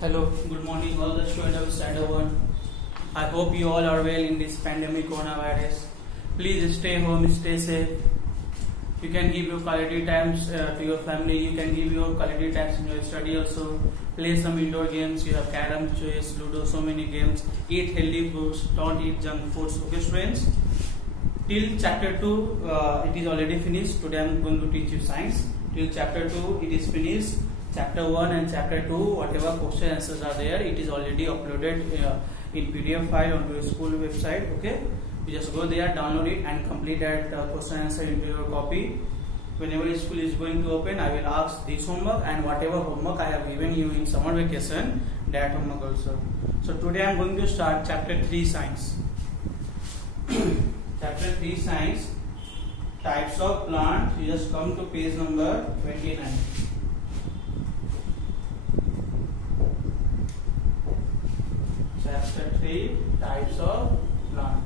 Hello, good morning all the students of Standard 1. I hope you all are well in this pandemic coronavirus. Please stay home, stay safe. You can give your quality times to your family. You can give your quality times in your study also. Play some indoor games. You have carom, chess, ludo, so many games. Eat healthy foods. Don't eat junk foods. Okay, students? Till chapter 2, it is already finished. Today I am going to teach you science. Till chapter 2, it is finished. Chapter 1 and chapter 2, whatever question answers are there, it is already uploaded in PDF file onto your school website. Okay, you just go there, download it and complete that question answer into your copy. Whenever school is going to open, I will ask this homework and whatever homework I have given you in summer vacation, that homework also. So today I am going to start chapter 3 science. Chapter 3 science, types of plants. You just come to page number 29. Chapter 3, types of plant.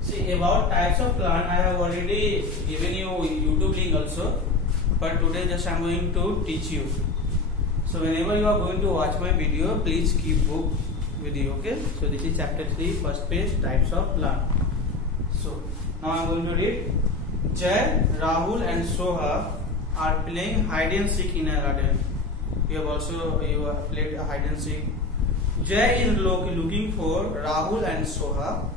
See, about types of plant, I have already given you YouTube link also, but today just I am going to teach you. So whenever you are going to watch my video, please keep book with you. Okay, so this is chapter 3, first page, types of plant. So now I am going to read. Jay, Rahul and Soha are playing hide and seek in a garden. You have played hide and seek. Jay is looking for Rahul and Soha.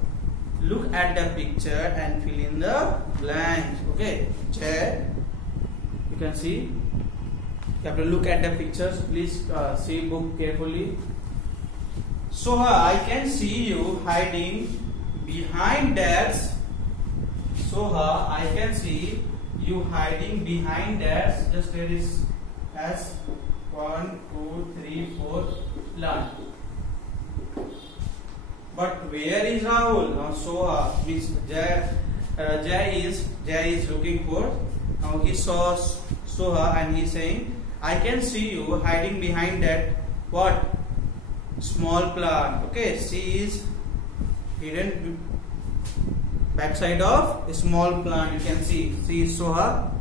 Look at the picture and fill in the blanks. Okay, Jay, you can see. You have to look at the pictures. Please see book carefully. Soha, I can see you hiding behind that. Soha, I can see you hiding behind that. Just there is as 1, 2, 3, 4 plant. But where is Rahul? Now Soha means Jay is looking for. Now he saw Soha and he is saying, I can see you hiding behind that what? Small plant. Okay, she is hidden backside of a small plant. You can see she is Soha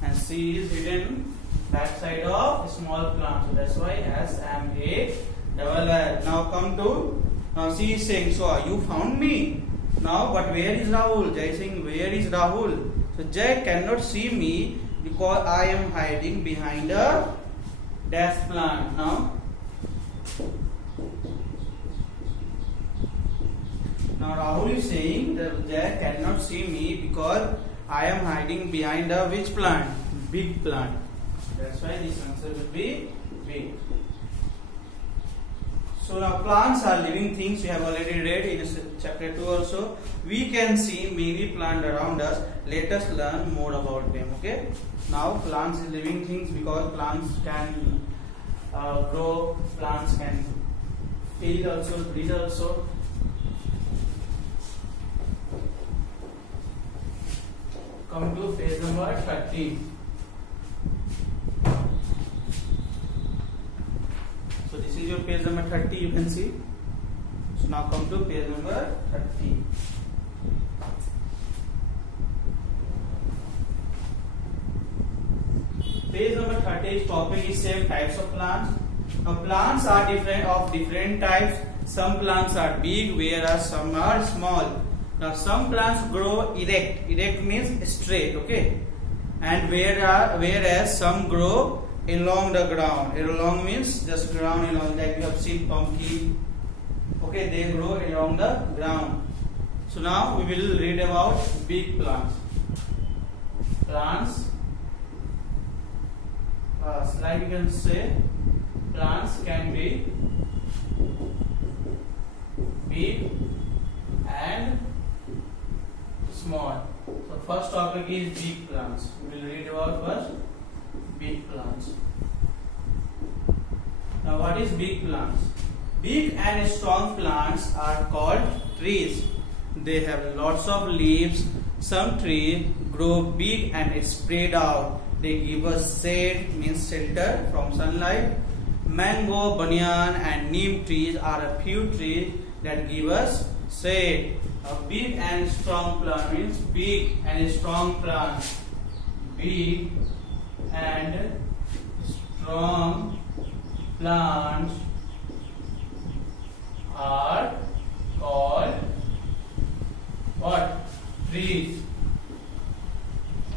and she is hidden backside of a small plant. So that's why S-M-A-double-L. Now come to, now she is saying, so you found me. Now, but where is Rahul? Jay is saying, where is Rahul? So Jay cannot see me because I am hiding behind a dash plant. Now Rahul is saying that Jay cannot see me because I am hiding behind a which plant? Big plant. That's why this answer will be big. So now plants are living things. We have already read in chapter 2 also. We can see many plants around us. Let us learn more about them. Okay. Now plants are living things because plants can grow. Plants can feed also, breathe also. Come to page number 30. So this is your page number 30, you can see. So now come to page number 30. Page number 30 topic is same types of plants. Now plants are different types. Some plants are big, whereas some are small. Now some plants grow erect. Erect means straight, okay? And whereas some grow along the ground. Along means just ground along, like you have seen pumpkin. Okay, they grow along the ground. So now we will read about big plants. Plants, like you can say, plants can be big and small. So first topic is big plants. We will read about first big plants. Now what is big plants? Big and strong plants are called trees. They have lots of leaves. Some trees grow big and spread out. They give us shade, means shelter from sunlight. Mango, banyan and neem trees are a few trees that give us shade. A big and strong plant means big and strong plant. Big and strong plants are called what? Trees.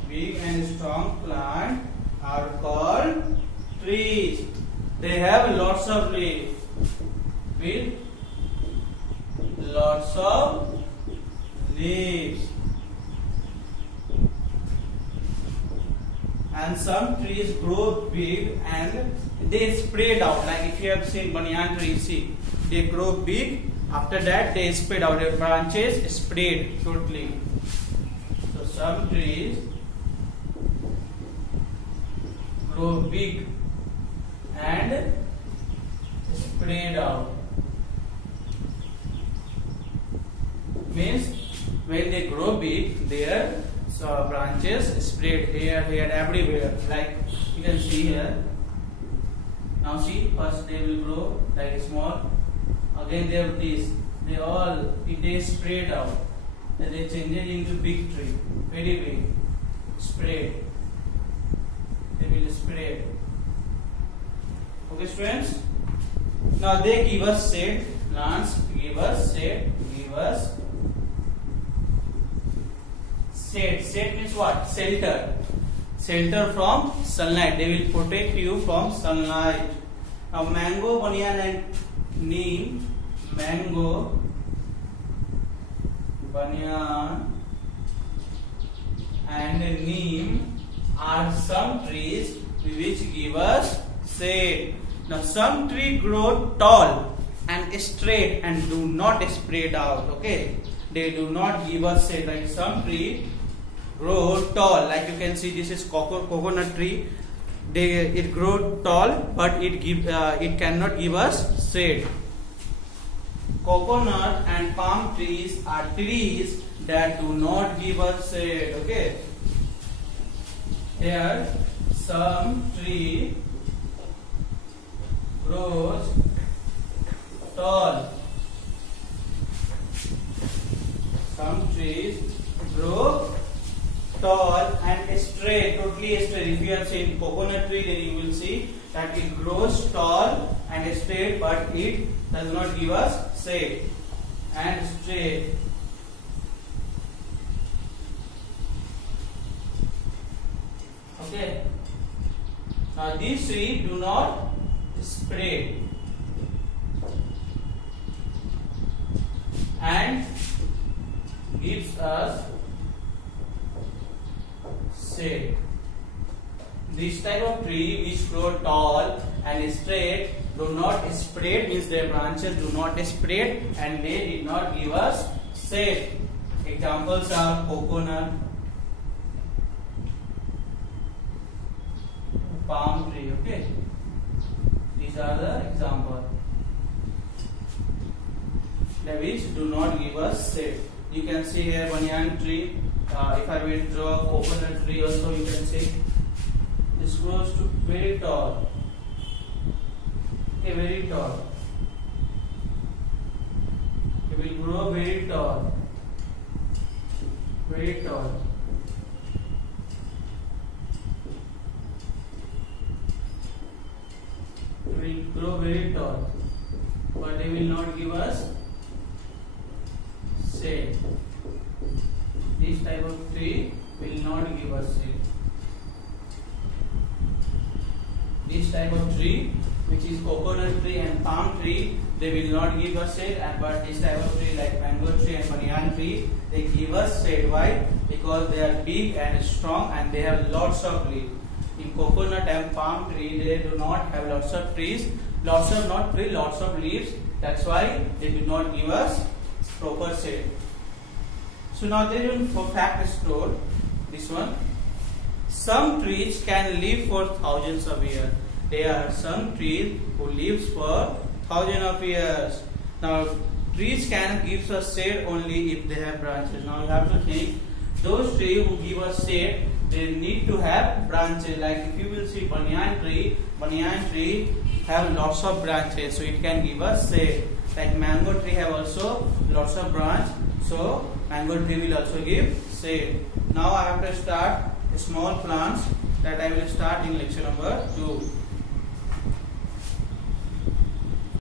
Big and strong plants are called trees. They have lots of leaves. With lots of leaves. And some trees grow big and they spread out. Like if you have seen banyan trees, see, they grow big. After that, they spread out. Their branches spread totally. So some trees grow big and spread out. Means when they grow big, their branches spread here, everywhere. Like you can see here. Now see, first they will grow like small. Again they have this. They spread out. Then they change it into big tree, very big. Spread. They will spread. Okay, students. Now they give us shade. Plants give us shade. Give us shade. Shade means what? Shelter. Shelter from sunlight. They will protect you from sunlight. Now mango, banyan and neem. Mango, banyan and neem are some trees which give us shade. Now some trees grow tall and straight and do not spread out. Okay, they do not give us shade. Like some trees grow tall, like you can see, this is coconut tree. It grow tall, but it cannot give us shade. Coconut and palm trees are trees that do not give us shade. Okay. Here some tree grows tall. Some trees grow tall and straight, totally straight. If you have seen coconut tree, then you will see that it grows tall and straight, but it does not give us shade. And straight. Okay. Now these trees do not spread and gives us shade. This type of tree which grow tall and straight do not spread, means their branches do not spread and they did not give us shade. Examples are coconut, palm tree. Okay, these are the examples which do not give us shade. You can see here banyan tree. If I will draw coconut tree also, you can see this grows to very tall. Okay, very tall. It will grow very tall. Very tall. It will grow very tall, but they will not give us shade. This type of tree will not give us shade. This type of tree, which is coconut tree and palm tree, they will not give us shade. But this type of tree like mango tree and banyan tree, they give us shade. Why? Because they are big and strong and they have lots of leaves. In coconut and palm tree, they do not have lots of trees, lots of leaves. That's why they do not give us proper shade. So now there is for fact explored. This one. Some trees can live for thousands of years. There are some trees who lives for thousands of years. Now trees can give us shade only if they have branches. Now you have to think, those trees who give us shade, they need to have branches. Like if you will see banyan tree have lots of branches, so it can give us shade. Like mango tree have also lots of branch, so mango tree will also give shade. Now I have to start small plants that I will start in lecture number 2.